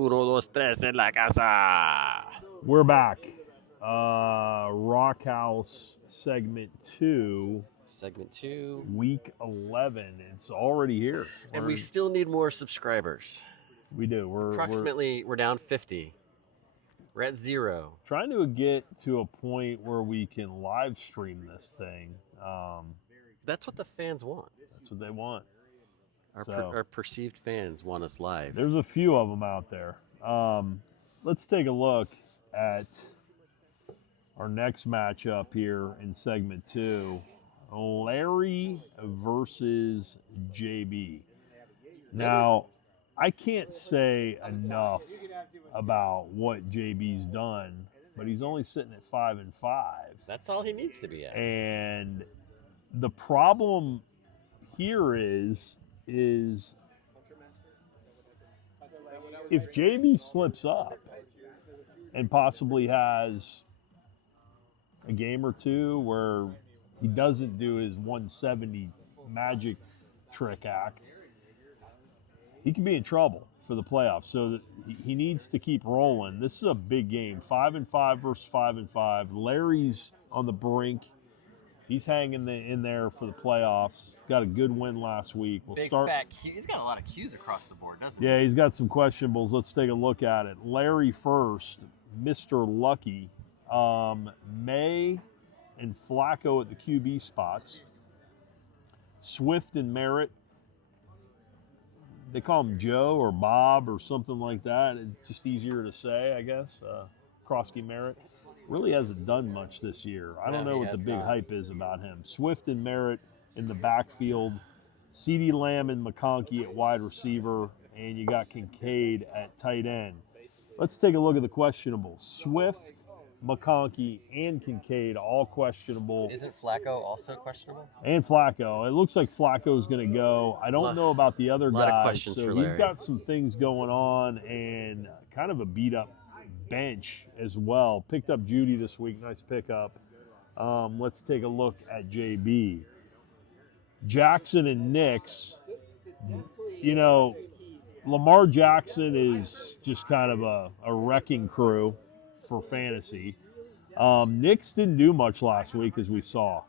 Uno, dos, tres en la casa. We're back. Rock House segment 2, Segment 2. week 11. It's already here. And we still need more subscribers. We do. We're Approximately, we're down 50. We're at 0. trying to get to a point where we can live stream this thing. That's what the fans want. That's what they want. Our perceived fans want us live. There's a few of them out there. Let's take a look at our next matchup here in segment 2. Larry versus JB. Now, I can't say enough about what JB's done, but he's only sitting at 5-5. That's all he needs to be at. And the problem here is if JB slips up and possibly has a game or two where he doesn't do his 170 magic trick act, he could be in trouble for the playoffs. So he needs to keep rolling. This is a big game. 5-5 versus 5-5. Larry's on the brink. He's hanging in there for the playoffs. Got a good win last week. Big fat Q. He's got a lot of Qs across the board, doesn't he? Yeah, he's got some questionables. Let's take a look at it. Larry first, Mr. Lucky. May and Flacco at the QB spots. Swift and Merritt. They call him Joe or Bob or something like that. It's just easier to say, I guess. Krosky Merritt really hasn't done much this year. I don't know what the big hype is about him. Swift and Merritt in the backfield. CeeDee Lamb and McConkey at wide receiver. And you got Kincaid at tight end. Let's take a look at the questionables. Swift, McConkey, and Kincaid all questionable. Isn't Flacco also questionable? And Flacco. It looks like Flacco's going to go. I don't know about the other guys. A lot of questions for Larry. He's got some things going on and kind of a beat-up bench as well. Picked up Judy this week. Nice pickup. Let's take a look at JB. Jackson and Nix. You know, Lamar Jackson is just kind of a wrecking crew for fantasy. Nix didn't do much last week, as we saw.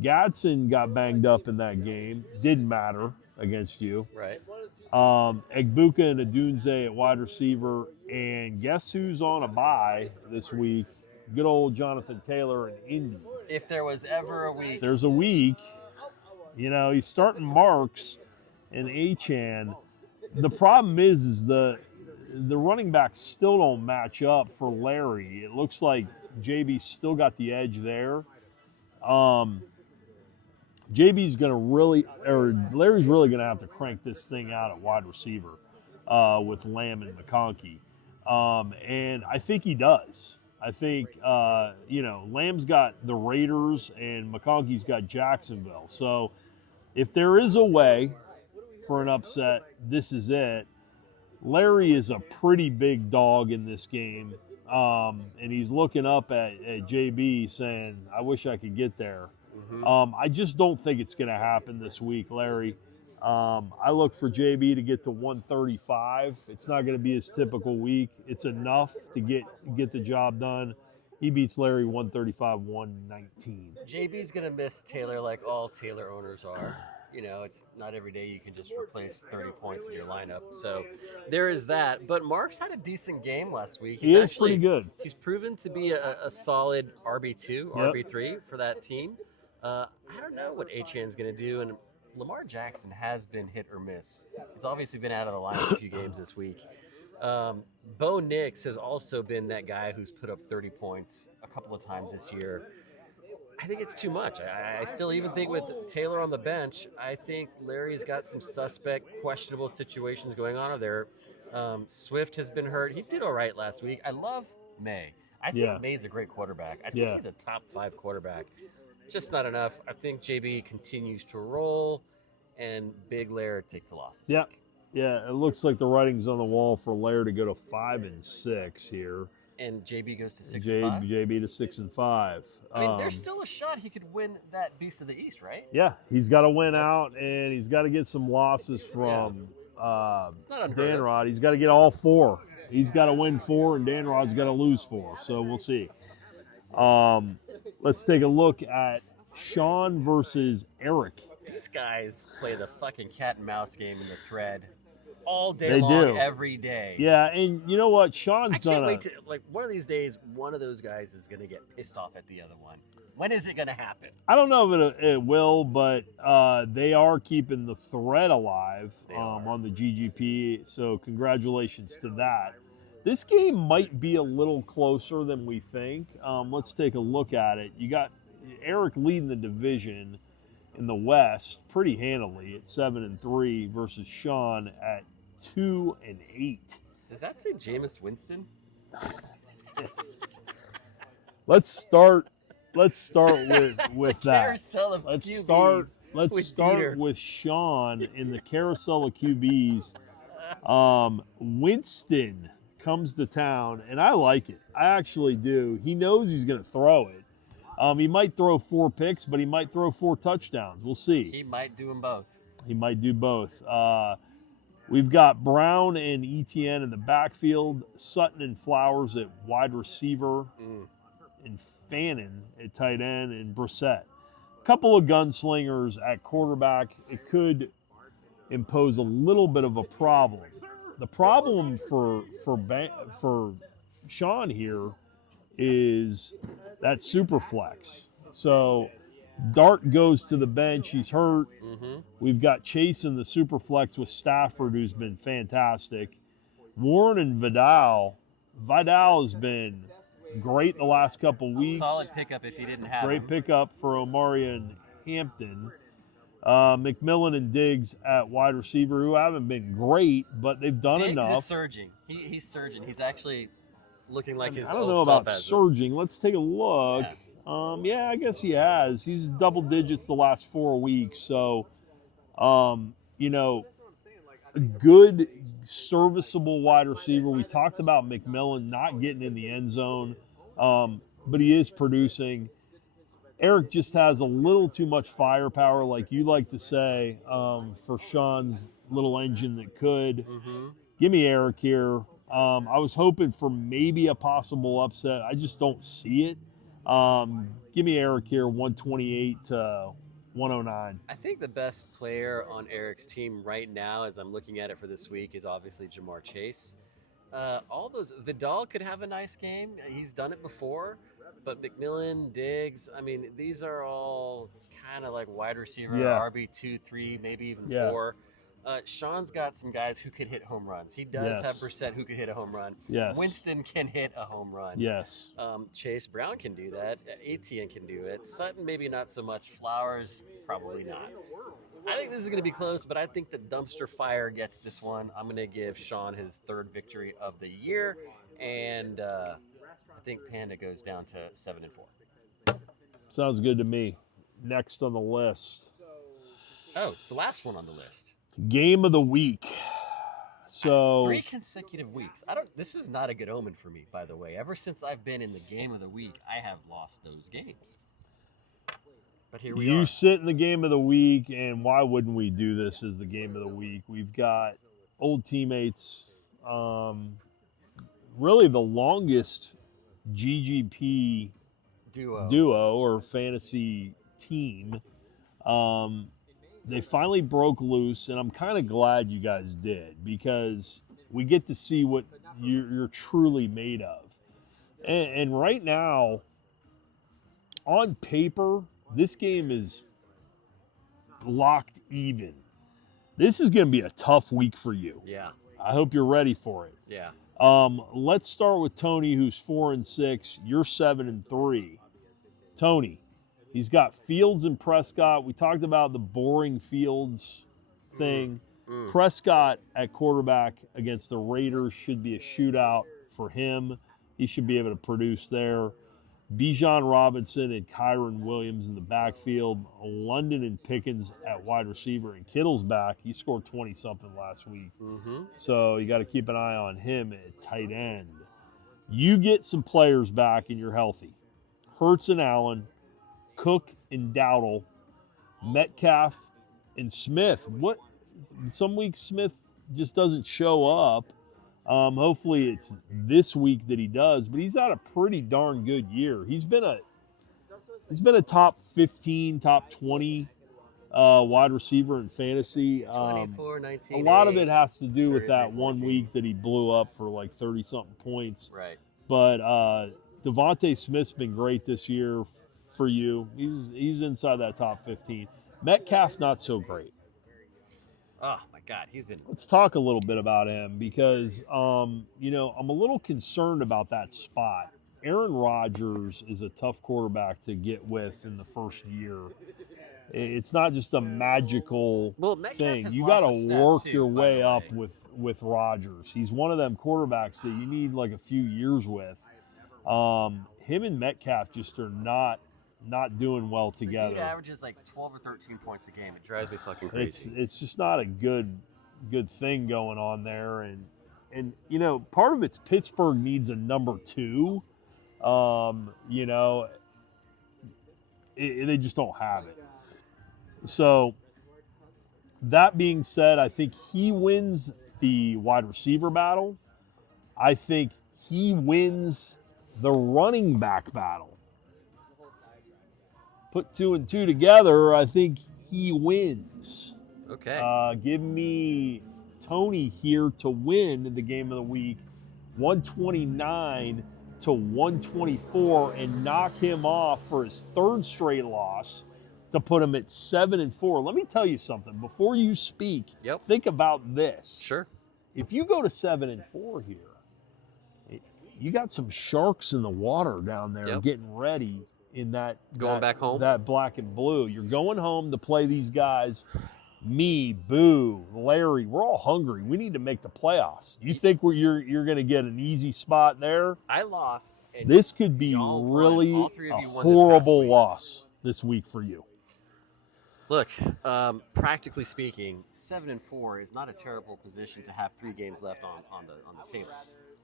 Gadsden got banged up in that game. Didn't matter against you. Right. Egbuka and Adunze at wide receiver. And guess who's on a bye this week? Good old Jonathan Taylor in Indy. If there was ever a week. There's a week. You know, he's starting Marks and Achane. The problem is the running backs still don't match up for Larry. It looks like JB's still got the edge there. JB's going to Larry's really going to have to crank this thing out at wide receiver with Lamb and McConkey. And I think he does. I think, Lamb's got the Raiders and McConkey's got Jacksonville. So if there is a way for an upset, this is it. Larry is a pretty big dog in this game, and he's looking up at JB saying, I wish I could get there. Mm-hmm. I just don't think it's going to happen this week, Larry. I look for JB to get to 135. It's not going to be his typical week. It's enough to get the job done. He beats Larry 135-119. JB's going to miss Taylor like all Taylor owners are. You know, it's not every day you can just replace 30 points in your lineup. So there is that. But Mark's had a decent game last week. He is pretty good. He's proven to be a solid RB2, RB3 for that team. I don't know what Achane's going to do. And Lamar Jackson has been hit or miss. He's obviously been out of the lineup a few games this week. Bo Nix has also been that guy who's put up 30 points a couple of times this year. I think it's too much. I still even think with Taylor on the bench, I think Larry's got some suspect, questionable situations going on there. Swift has been hurt. He did all right last week. I love May. I think May's a greek quarterback. I think he's a top 5 quarterback. Just not enough. I think JB continues to roll, and Big Lair takes the losses. Yeah. Yeah, it looks like the writing's on the wall for Lair to go to 5-6 here. And JB goes to 6-5? JB to 6-5. I mean, there's still a shot he could win that Beast of the East, right? Yeah, he's got to win out, and he's got to get some losses from Dan Rod. He's got to get all 4. He's got to win 4, and Dan Rod's got to lose 4. So we'll see. Let's take a look at Sean versus Eric. These guys play the fucking cat and mouse game in the thread all day They long, do. every day. Yeah, and you know what? Sean's I can't wait to, like, one of these days, one of those guys is going to get pissed off at the other one. When is it going to happen? I don't know if it will, but they are keeping the thread alive on the GGP. So congratulations to that. This game might be a little closer than we think. Let's take a look at it. You got Eric leading the division in the West pretty handily at 7-3 versus Sean at 2-8. Does that say Jameis Winston? Let's start with that. Carousel of Let's QBs start with Dieter. with Sean in the carousel of QBs. Winston comes to town, and I like it. I actually do. He knows he's going to throw it. He might throw 4 picks, but he might throw 4 touchdowns. We'll see. He might do them both. He might do both. We've got Brown and ETN in the backfield, Sutton and Flowers at wide receiver, and Fannin at tight end, and Brissett. A couple of gunslingers at quarterback. It could impose a little bit of a problem. The problem for Sean here is that super flex. So Dart goes to the bench. He's hurt. We've got Chase in the super flex with Stafford, who's been fantastic. Warren and Vidal. Vidal has been great the last couple weeks. Solid pickup if you didn't have Great him. pickup for Omari and Hampton. McMillan and Diggs at wide receiver, who haven't been great, but they've done Diggs enough. is surging. He's surging. He's actually looking like his I don't old know self about has. surging. Let's take a look. Yeah. Yeah, I guess he has. He's double digits the last 4 weeks. So, you know, a good, serviceable wide receiver. We talked about McMillan not getting in the end zone, but he is producing. Eric just has a little too much firepower, like you like to say, for Sean's little engine that could. Give me Eric here. I was hoping for maybe a possible upset. I just don't see it. Give me Eric here, 128 to 109. I think the best player on Eric's team right now, as I'm looking at it for this week, is obviously Jamar Chase. All those Vidal could have a nice game. He's done it before, but McMillan, Diggs, I mean, these are all kind of like wide receiver, RB2, 3, maybe even 4. Sean's got some guys who could hit home runs. He does have Brissett who could hit a home run. Winston can hit a home run. Chase Brown can do that. Etienne can do it. Sutton maybe not so much. Flowers probably not. I think this is going to be close, but I think the dumpster fire gets this one. I'm going to give Sean his 3rd victory of the year, and I think Panda goes down to 7-4. Sounds good to me. Next on the list. Oh, it's the last one on the list. Game of the week. So 3 consecutive weeks. This is not a good omen for me, by the way. Ever since I've been in the game of the week, I have lost those games. But here we are. You sit in the game of the week, and why wouldn't we do this as the game of the week? We've got old teammates. Really the longest GGP duo or fantasy team. They finally broke loose, and I'm kind of glad you guys did, because we get to see what you're truly made of. And right now, on paper, this game is locked even. This is going to be a tough week for you. Yeah. I hope you're ready for it. Yeah. Let's start with Tony, who's 4-6. You're 7-3. Tony. He's got Fields and Prescott. We talked about the boring Fields thing. Prescott at quarterback against the Raiders should be a shootout for him. He should be able to produce there. Bijan Robinson and Kyron Williams in the backfield. London and Pickens at wide receiver. And Kittle's back. He scored 20-something last week. So you got to keep an eye on him at tight end. You get some players back and you're healthy. Hurts and Allen. Cook and Dowdle, Metcalf and Smith. Some weeks Smith just doesn't show up. Hopefully it's this week that he does, but he's had a pretty darn good year. He's been a top 15, top 20 wide receiver in fantasy. 24, 19, a lot of it has to do with 33, that 1 14. week that he blew up for like 30-something points. Right. But Devontae Smith's been great this year for you. He's inside that top 15. Metcalf, not so great. Oh, my God. He's been. Let's talk a little bit about him because, I'm a little concerned about that spot. Aaron Rodgers is a tough quarterback to get with in the first year. It's not just a magical thing. You got to work your way up with Rodgers. He's one of them quarterbacks that you need like a few years with. Him and Metcalf just are not doing well together. The dude averages like 12 or 13 points a game. It drives me fucking crazy. It's just not a good thing going on there, and part of it's Pittsburgh needs a number 2. They just don't have it. So that being said, I think he wins the wide receiver battle. I think he wins the running back battle. Put 2 and 2 together, I think he wins. Okay. Give me Tony here to win the game of the week, 129 to 124, and knock him off for his 3rd straight loss to put him at 7 and 4. Let me tell you something. Before you speak, think about this. Sure. If you go to 7 and 4 here, you got some sharks in the water down there getting ready in that back home, that black and blue. You're going home to play these guys. Me, Boo, Larry, we're all hungry. We need to make the playoffs. You think you're going to get an easy spot there? I lost. This could be really a horrible loss this week for you. Look, practically speaking, 7 and 4 is not a terrible position to have 3 games left on the table.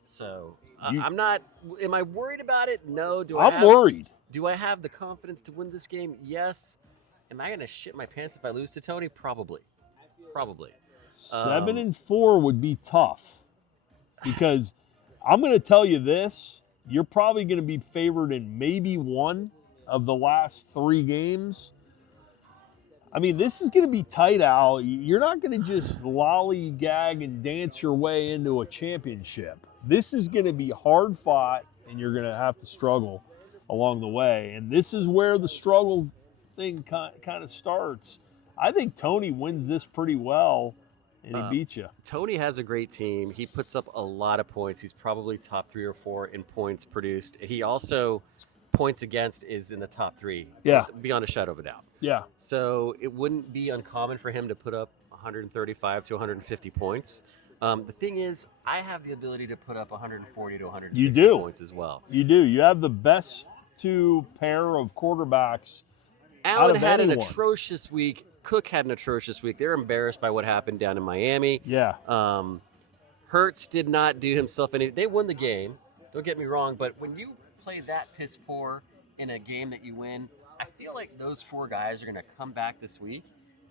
So I'm not. Am I worried about it? No. I'm worried. Do I have the confidence to win this game? Yes. Am I going to shit my pants if I lose to Tony? Probably. 7 and 4 would be tough because I'm going to tell you this. You're probably going to be favored in maybe 1 of the last 3 games. I mean, this is going to be tight, Al. You're not going to just lollygag and dance your way into a championship. This is going to be hard fought, and you're going to have to struggle along the way. And this is where the struggle thing kind of starts. I think Tony wins this pretty well, and he beats you. Tony has a great team. He puts up a lot of points. He's probably top 3 or 4 in points produced. He also, points against is in the top 3. Yeah. Beyond a shadow of a doubt. Yeah. So it wouldn't be uncommon for him to put up 135 to 150 points. The thing is, I have the ability to put up 140 to 160 points as well. You do. You have the best 2 pair of quarterbacks. Allen had an atrocious week. Cook had an atrocious week. They're embarrassed by what happened down in Miami. Yeah. Hurts did not do himself any. They won the game. Don't get me wrong, but when you play that piss poor in a game that you win, I feel like those 4 guys are going to come back this week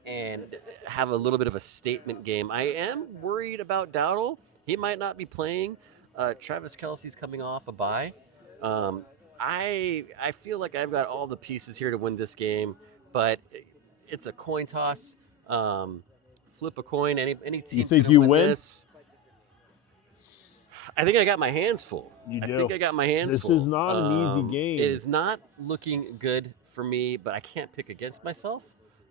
and have a little bit of a statement game. I am worried about Dowdle. He might not be playing. Travis Kelce's coming off a bye. I feel like I've got all the pieces here to win this game, but it's a coin toss. Flip a coin. Any team. You think you win this. I think I got my hands full. I think I got my hands full. This is not an easy game. It is not looking good for me, but I can't pick against myself.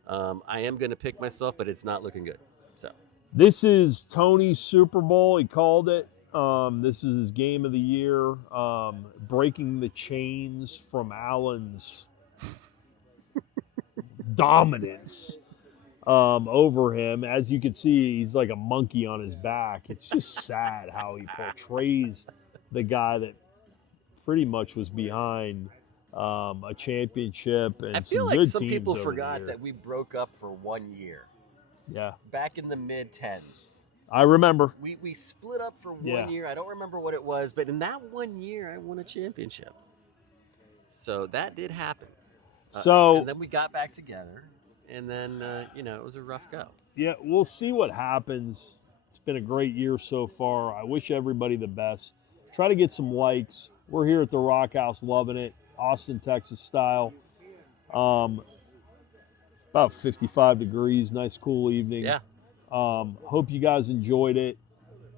I am going to pick myself, but it's not looking good. So this is Tony's Super Bowl. He called it. This is his game of the year, breaking the chains from Allen's dominance over him. As you can see, he's like a monkey on his back. It's just sad how he portrays the guy that pretty much was behind a championship. And I feel some like good some teams people over forgot here. that we broke up for 1 year. Yeah. Back in the mid-10s. I remember. We split up for 1 year. I don't remember what it was, but in that 1 year, I won a championship. So that did happen. And then we got back together, and then, it was a rough go. Yeah, we'll see what happens. It's been a great year so far. I wish everybody the best. Try to get some likes. We're here at the Rock House, loving it. Austin, Texas style. About 55 degrees. Nice, cool evening. Yeah. Hope you guys enjoyed it.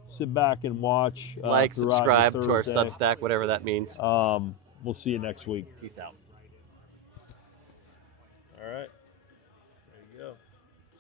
Sit back and watch. Like, throughout your subscribe to our Thursday. Substack, whatever that means. We'll see you next week. Peace out. All right.